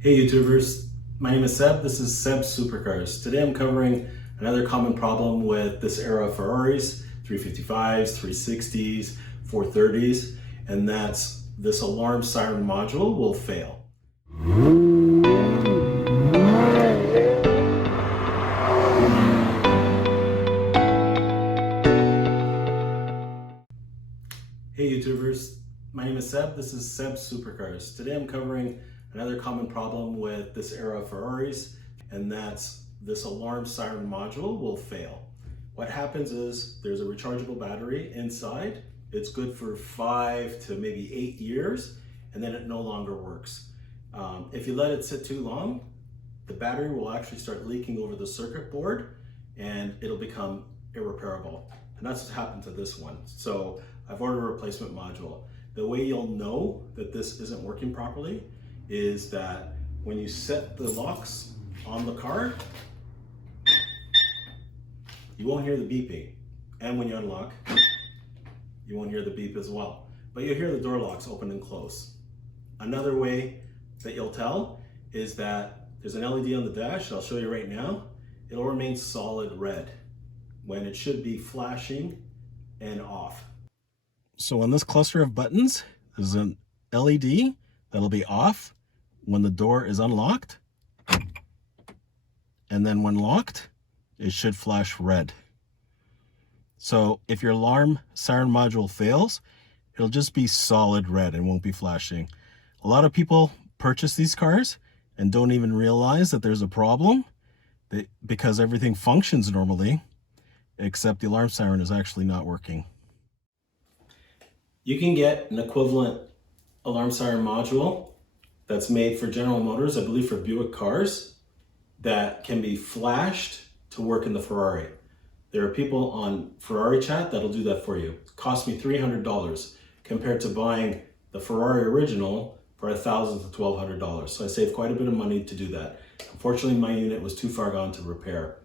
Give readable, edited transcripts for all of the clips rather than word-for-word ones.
Hey YouTubers, my name is Seb. This is Seb's Supercars. Today I'm covering another common problem with this era of Ferraris, 355s, 360s, 430s, and that's this alarm siren module will fail. Hey YouTubers, my name is Seb. This is Seb's Supercars. Today I'm covering another common problem with this era of Ferraris, and that's this alarm siren module will fail. What happens is there's a rechargeable battery inside. It's good for 5 to maybe 8 years, and then it no longer works. If you let it sit too long, the battery will actually start leaking over the circuit board and it'll become irreparable. And that's what happened to this one. So I've ordered a replacement module. The way you'll know that this isn't working properly is that when you set the locks on the car, you won't hear the beeping. And when you unlock, you won't hear the beep as well. But you'll hear the door locks open and close. Another way that you'll tell is that there's an LED on the dash. I'll show you right now. It'll remain solid red when it should be flashing and off. So on this cluster of buttons, there's an LED that'll be off when the door is unlocked. And then when locked, it should flash red. So if your alarm siren module fails, it'll just be solid red and won't be flashing. A lot of people purchase these cars and don't even realize that there's a problem because everything functions normally, except the alarm siren is actually not working. You can get an equivalent alarm siren module that's made for General Motors, I believe for Buick cars, that can be flashed to work in the Ferrari. There are people on Ferrari chat that'll do that for you. It cost me $300 compared to buying the Ferrari original for $1,000 to $1,200. So I saved quite a bit of money to do that. Unfortunately, my unit was too far gone to repair.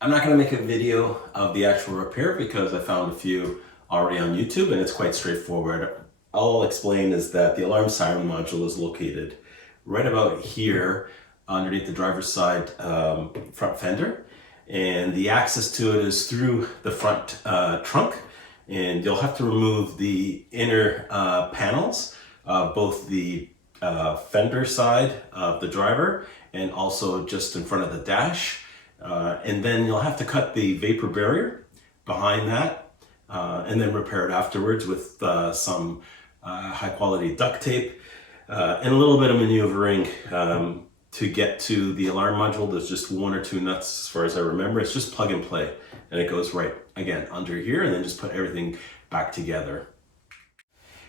I'm not going to make a video of the actual repair because I found a few already on YouTube and it's quite straightforward. All I'll explain is that the alarm siren module is located right about here underneath the driver's side front fender, and the access to it is through the front trunk, and you'll have to remove the inner panels of both the fender side of the driver and also just in front of the dash, and then you'll have to cut the vapor barrier behind that and then repair it afterwards with some high quality duct tape and a little bit of maneuvering to get to the alarm module. There's just 1 or 2 nuts as far as I remember. It's just plug and play and it goes right again under here, and then just put everything back together.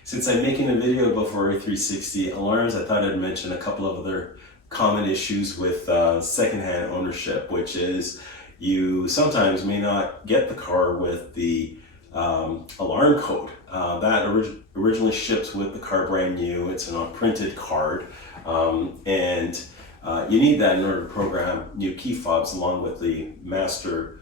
Since I'm making a video about Ferrari 360 alarms, I thought I'd mention a couple of other common issues with secondhand ownership, which is you sometimes may not get the car with the alarm code. That originally ships with the car brand new. It's an printed card, and you need that in order to program new key fobs along with the master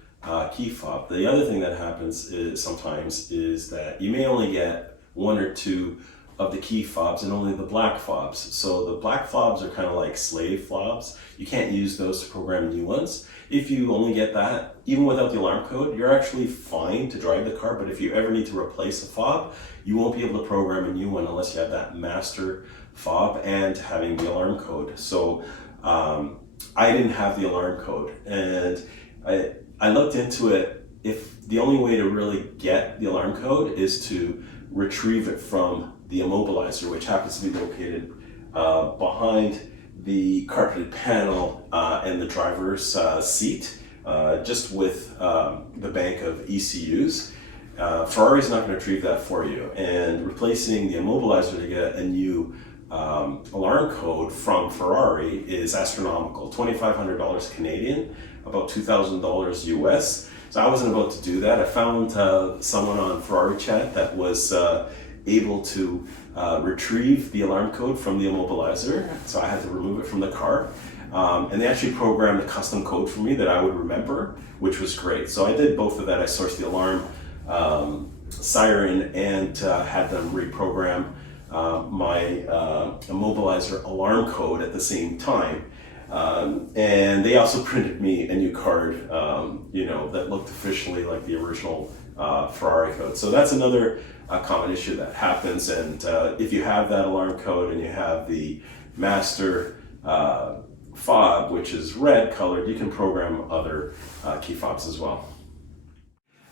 key fob. The other thing that happens sometimes is that you may only get 1 or 2 of the key fobs and only the black fobs. So the black fobs are kind of like slave fobs. You can't use those to program new ones. If you only get that, even without the alarm code, you're actually fine to drive the car. But if you ever need to replace a fob, you won't be able to program a new one unless you have that master fob and having the alarm code. So I didn't have the alarm code, and I looked into it. If the only way to really get the alarm code is to retrieve it from the immobilizer, which happens to be located behind the carpeted panel and the driver's seat, just with the bank of ECUs. Ferrari's not going to retrieve that for you, and replacing the immobilizer to get a new alarm code from Ferrari is astronomical. $2,500 Canadian, about $2,000 US. So I wasn't about to do that. I found someone on Ferrari chat that was able to retrieve the alarm code from the immobilizer. So I had to remove it from the car. And they actually programmed a custom code for me that I would remember, which was great. So I did both of that. I sourced the alarm siren and had them reprogram my immobilizer alarm code at the same time. And they also printed me a new card, you know, that looked officially like the original Ferrari code. So that's another common issue that happens. And if you have that alarm code and you have the master fob, which is red colored, you can program other key fobs as well.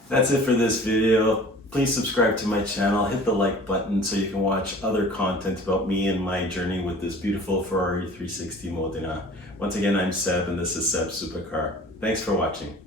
That's it for this video. Please subscribe to my channel, hit the like button so you can watch other content about me and my journey with this beautiful Ferrari 360 Modena. Once again, I'm Seb and this is Seb's Supercar. Thanks for watching.